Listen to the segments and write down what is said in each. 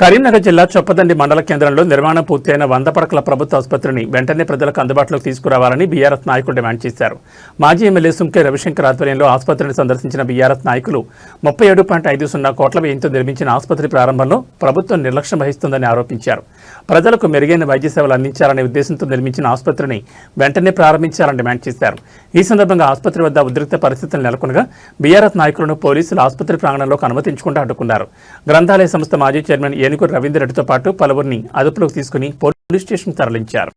కరీంనగర్ జిల్లా చొప్పదండి మండల కేంద్రంలో నిర్మాణం పూర్తయిన 100 పడకల ప్రభుత్వ ఆసుపత్రిని వెంటనే ప్రజలకు అందుబాటులోకి తీసుకురావాలని బీఆర్ఎస్ నాయకులు డిమాండ్ చేశారు. మాజీ ఎమ్మెల్యే సుంకే రవిశంకర్ ఆధ్వర్యంలో ఆసుపత్రిని సందర్శించిన బీఆర్ఎస్ నాయకులు 37.50 కోట్ల వ్యయంతో నిర్మించిన ఆసుపత్రి ప్రారంభంలో ప్రభుత్వం నిర్లక్ష్యం వహిస్తుందని ఆరోపించారు. ప్రజలకు మెరుగైన వైద్య సేవలు అందించాలనే ఉద్దేశంతో నిర్మించిన ఆసుపత్రిని వెంటనే ప్రారంభించాలని డిమాండ్ చేశారు. ఈ సందర్భంగా ఆసుపత్రి వద్ద ఉద్రిక్త పరిస్థితులు నెలకొనగా బీఆర్ఎస్ నాయకులను పోలీసులు ఆసుపత్రి ప్రాంగణంలోకి అనుమతించకుండా అడ్డుకున్నారు. గ్రంథాలయ సంస్థ మాజీ చైర్మన్ ఏనుగురు రవీందర్ రెడ్డితో పాటు పలువురిని అదుపులోకి తీసుకుని పోలీస్ స్టేషన్ తరలించారు.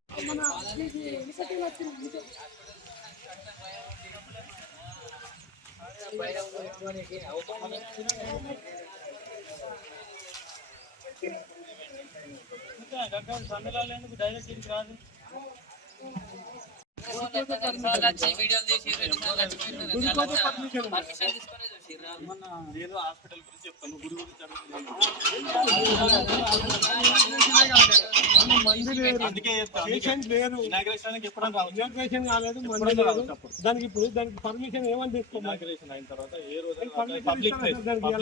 దానికి ఇప్పుడు దానికి పర్మిషన్ ఏమని తీసుకోవాలి అయిన తర్వాత ఏ రోజు పబ్లిక్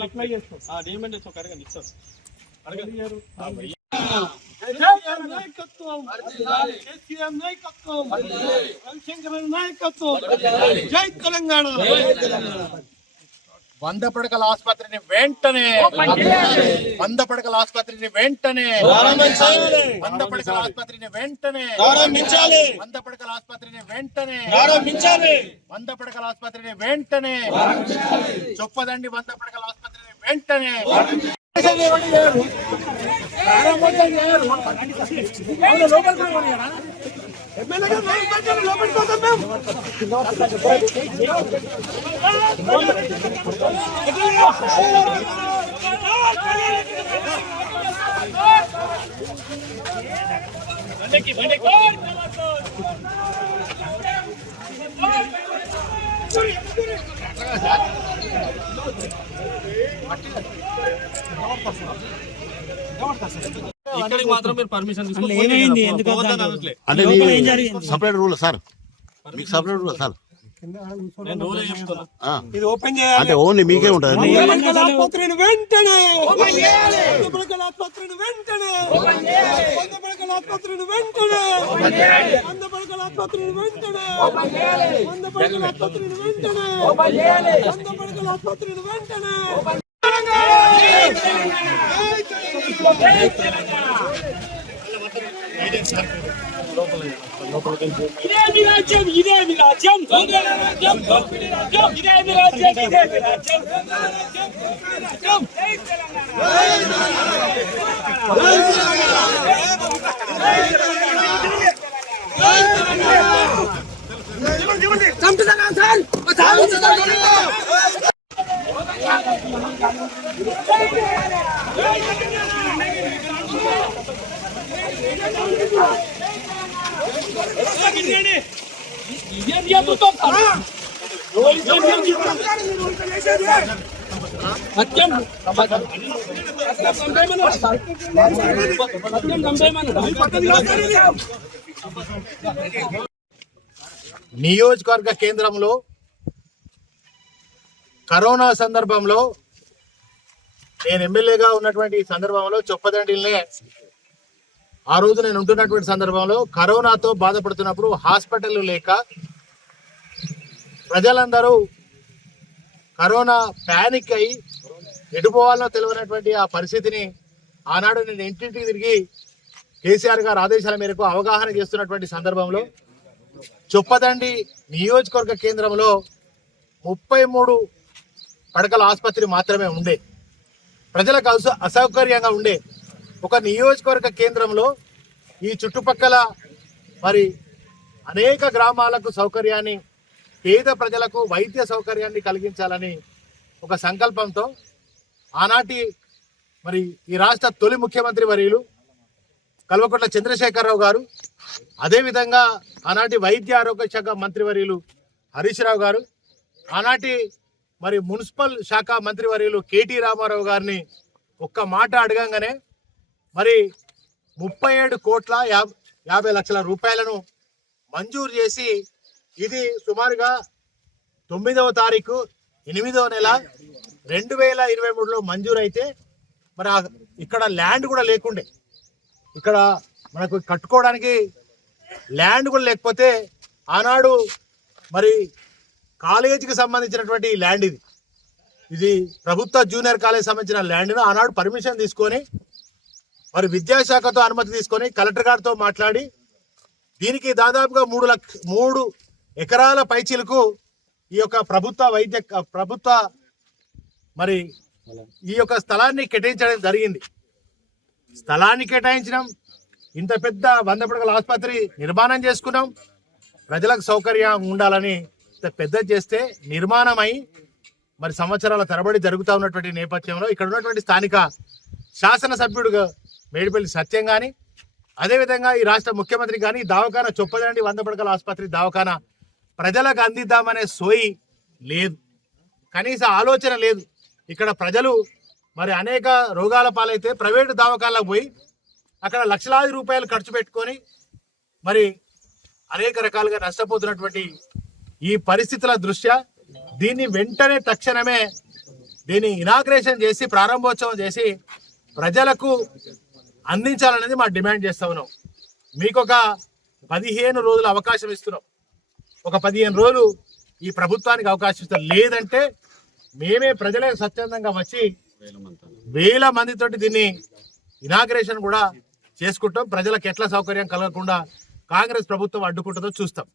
అప్లై చేసుకో డిమాండ్ అడగండి ఇస్తారు అడగండి. జై తెలంగాణ. 100 పడకల ఆసుపత్రిని వెంటనే 100 పడకల ఆసుపత్రిని వెంటనే 100 పడకల ఆసుపత్రిని వెంటనే 100 పడకల ఆసుపత్రిని వెంటనే 100 పడకల ఆసుపత్రిని వెంటనే చొప్పదండి 100 పడకల ఆసుపత్రిని వెంటనే ఇక్కడికి మాత్రం మీరు పర్మిషన్ అంటే సపరేట్ రూల్ సార్, మీకు సపరేట్ రూల్ సార్. ఇది ఓపెన్ చేయాలి అంటే ఓన్లీ మీకే ఉంటుంది. ఆసుపత్రిని వెంటనే ఆసుపత్రిని వెంటనే ఆసుపత్రిని వెంటనే ఆసుపత్రిని వెంటనే ఆసుపత్రిని వెంటనే ఆసుపత్రిని వెంటనే నియోజకవర్గ కేంద్రంలో కరోనా సందర్భంలో నేను ఎమ్మెల్యేగా ఉన్నటువంటి సందర్భంలో చొప్పదండినే ఆ రోజు నేను ఉంటున్నటువంటి సందర్భంలో కరోనాతో బాధపడుతున్నప్పుడు హాస్పిటల్ లేక ప్రజలందరూ కరోనా ప్యానిక్ అయి ఎటుపోవాలనో తెలియనటువంటి ఆ పరిస్థితిని ఆనాడు నేను ఇంటింటికి తిరిగి కేసీఆర్ గారు ఆదేశాల మేరకు అవగాహన చేస్తున్నటువంటి సందర్భంలో చొప్పదండి నియోజకవర్గ కేంద్రంలో 33 పడకల ఆసుపత్రి మాత్రమే ఉండే, ప్రజలకు అసౌకర్యంగా ఉండే. ఒక నియోజకవర్గ కేంద్రంలో ఈ చుట్టుపక్కల మరి అనేక గ్రామాలకు సౌకర్యాన్ని, పేద ప్రజలకు వైద్య సౌకర్యాన్ని కలిగించాలని ఒక సంకల్పంతో ఆనాటి మరి ఈ రాష్ట్ర తొలి ముఖ్యమంత్రి వర్యులు కల్వకుంట్ల చంద్రశేఖరరావు గారు, అదేవిధంగా ఆనాటి వైద్య ఆరోగ్య శాఖ మంత్రివర్యులు హరీష్ రావు గారు, ఆనాటి మరి మున్సిపల్ శాఖ మంత్రివర్యులు కేటీ రామారావు గారిని ఒక్క మాట అడగంగానే మరి 37,50,00,000 రూపాయలను మంజూరు చేసి ఇది సుమారుగా 9వ తారీఖు 8వ నెల 2023లో మంజూరైతే మరి ఇక్కడ ల్యాండ్ కూడా లేకుండే, ఇక్కడ మనకు కట్టుకోవడానికి ల్యాండ్ కూడా లేకపోతే ఆనాడు మరి కాలేజీకి సంబంధించినటువంటి ల్యాండ్ ఇది ప్రభుత్వ జూనియర్ కాలేజ్ సంబంధించిన ల్యాండ్ను ఆనాడు పర్మిషన్ తీసుకొని మరి విద్యాశాఖతో అనుమతి తీసుకొని కలెక్టర్ గారితో మాట్లాడి దీనికి దాదాపుగా 3 ఎకరాల పైచీలకు ఈ యొక్క ప్రభుత్వ మరి ఈ యొక్క స్థలాన్ని కేటాయించడం జరిగింది. స్థలాన్ని కేటాయించడం, ఇంత పెద్ద 100 పడకల ఆసుపత్రి నిర్మాణం చేసుకున్నాం. ప్రజలకు సౌకర్యం ఉండాలని పెద్ద చేస్తే నిర్మాణమై మరి సంవత్సరాల తరబడి జరుగుతూ ఉన్నటువంటి నేపథ్యంలో ఇక్కడ ఉన్నటువంటి స్థానిక శాసనసభ్యుడుగా మేడిపల్లి సత్యం కానీ, అదేవిధంగా ఈ రాష్ట్ర ముఖ్యమంత్రి కానీ దవాఖానా చొప్పదండి 100 పడకల ఆసుపత్రి దవాఖానా ప్రజలకు అందిద్దామనే సోయి లేదు, కనీస ఆలోచన లేదు. ఇక్కడ ప్రజలు మరి అనేక రోగాల పాలైతే ప్రైవేటు దవాఖానాలకు పోయి అక్కడ లక్షలాది రూపాయలు ఖర్చు పెట్టుకొని మరి అనేక రకాలుగా నష్టపోతున్నటువంటి ఈ పరిస్థితుల దృష్ట్యా దీన్ని వెంటనే తక్షణమే దీన్ని ఇనాగ్రేషన్ చేసి ప్రారంభోత్సవం చేసి ప్రజలకు అందించాలనేది మా డిమాండ్ చేస్తా ఉన్నాం. మీకు ఒక 15 రోజుల అవకాశం ఇస్తున్నాం. ఒక 15 రోజులు ఈ ప్రభుత్వానికి అవకాశం ఇస్తాం. లేదంటే మేమే ప్రజలే స్వచ్ఛందంగా వచ్చి వేల మందితోటి దీన్ని ఇనాగ్రేషన్ కూడా చేసుకుంటాం. ప్రజలకు ఎట్లా సౌకర్యం కలగకుండా కాంగ్రెస్ ప్రభుత్వం అడ్డుకుంటుందో చూస్తాం.